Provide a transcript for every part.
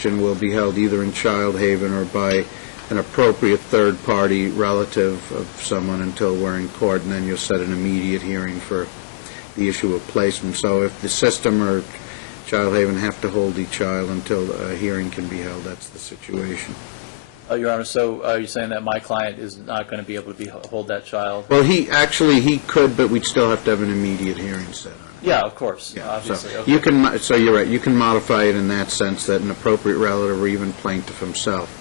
question will be held either in Child Haven or by an appropriate third-party relative of someone until we're in court, and then you'll set an immediate hearing for the issue of placement. So if the system or Child Haven have to hold the child until a hearing can be held, that's the situation. Your Honor, so are you saying that my client is not going to be able to hold that child? Well, he could, but we'd still have to have an immediate hearing set on it. Yeah, of course, Yeah, obviously. so, Okay. so you're right, you can modify it in that sense that an appropriate relative or even plaintiff himself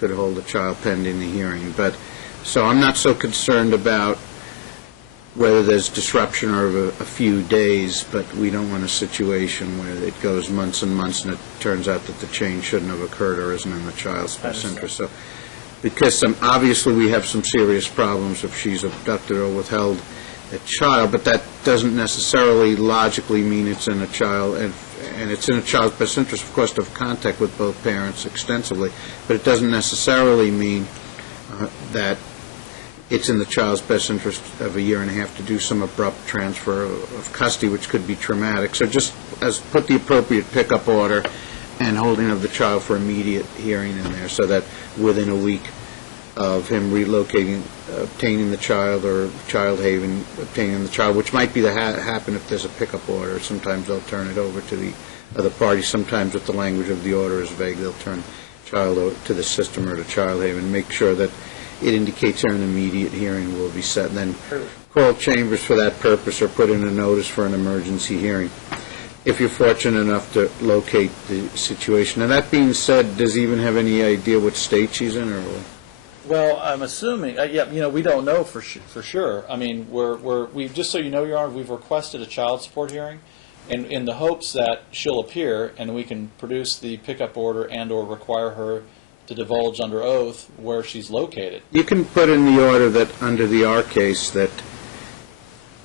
could hold the child pending the hearing. But, so I'm not so concerned about whether there's disruption over a few days, but we don't want a situation where it goes months and months and it turns out that the change shouldn't have occurred or isn't in the child's best interest. So, because obviously we have some serious problems if she's abducted or withheld a child, but that doesn't necessarily logically mean it's in a child, and it's in a child's best interest, of course, to have contact with both parents extensively, but it doesn't necessarily mean that it's in the child's best interest of a year and a half to do some abrupt transfer of custody, which could be traumatic. So just put the appropriate pickup order and holding of the child for immediate hearing in there, so that within a week of him relocating, obtaining the child, or Child Haven obtaining the child, which might be happen if there's a pickup order. Sometimes they'll turn it over to the other party. Sometimes if the language of the order is vague, they'll turn child over to the system or to Child Haven. Make sure that it indicates an immediate hearing will be set, and then call Chambers for that purpose or put in a notice for an emergency hearing if you're fortunate enough to locate the situation. Now, that being said, does he even have any idea what state she's in, or what? Well, I'm assuming, we don't know for sure. I mean, we've just so you know, Your Honor, we've requested a child support hearing in the hopes that she'll appear and we can produce the pickup order and or require her to divulge under oath where she's located. You can put in the order that under the R case that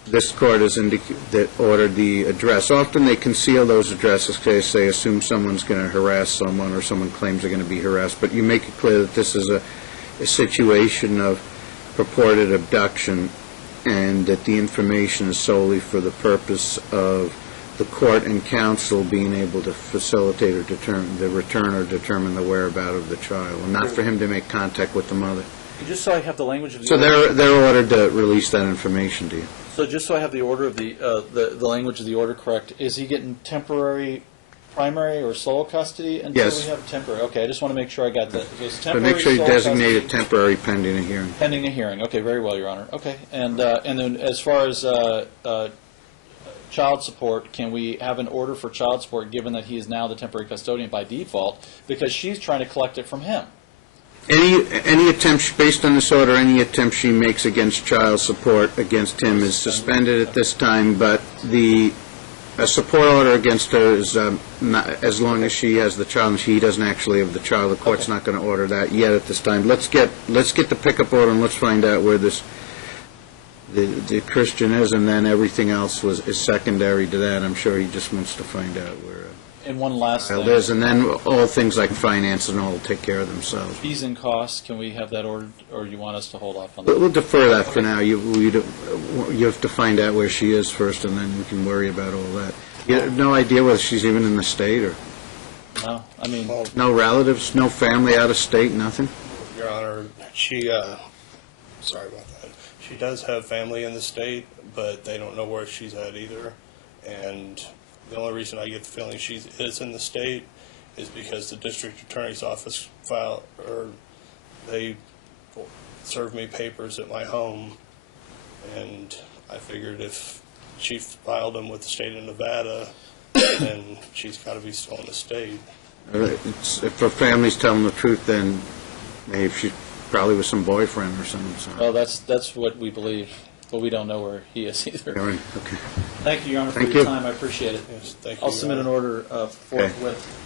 this court has that ordered the address. Often they conceal those addresses because they assume someone's going to harass someone or someone claims they're going to be harassed, but you make it clear that this is a situation of purported abduction and that the information is solely for the purpose of the court and counsel being able to facilitate or determine the return or determine the whereabouts of the child, and not for him to make contact with the mother. Just so I have the language of the so order. they're ordered to release that information to you. So just so I have the order of the language of the order correct, is he getting temporary primary or sole custody until Yes. we have temporary? Okay, I just want to make sure I got that. So it's temporary, But make sure you sole designate custody, it temporary pending a hearing. pending a hearing. Okay, very well, Your Honor. Okay, and then as far as child support, can we have an order for child support given that he is now the temporary custodian by default because she's trying to collect it from him? Any attempt, based on this order, any attempt she makes against child support against him is suspended at this time, but a support order against her is not, as long as she has the child and she doesn't actually have the child. The court's not going to order that yet at this time. Let's get the pickup order and let's find out where the Christian is, and then everything else is secondary to that. I'm sure he just wants to find out where And one last child thing. is, and then all things like finance and all will take care of themselves. Fees and costs, can we have that ordered, or you want us to hold off on that? We'll defer that for now. You have to find out where she is first, and then we can worry about all that. You have no idea whether she's even in the state, or No, I mean, no relatives, no family out of state, nothing? Your Honor, sorry about that. She does have family in the state, but they don't know where she's at either. And the only reason I get the feeling she is in the state is because the district attorney's office they served me papers at my home, and I figured if she filed them with the state of Nevada, then she's got to be still in the state. If her family's telling the truth, then maybe she probably with some boyfriend or something. So. well, that's what we believe, but we don't know where he is either. All right, okay. Thank you, Your Honor, for Thank your you. time. I appreciate it. Yes, thank you, I'll Your submit an Honor. order forthwith.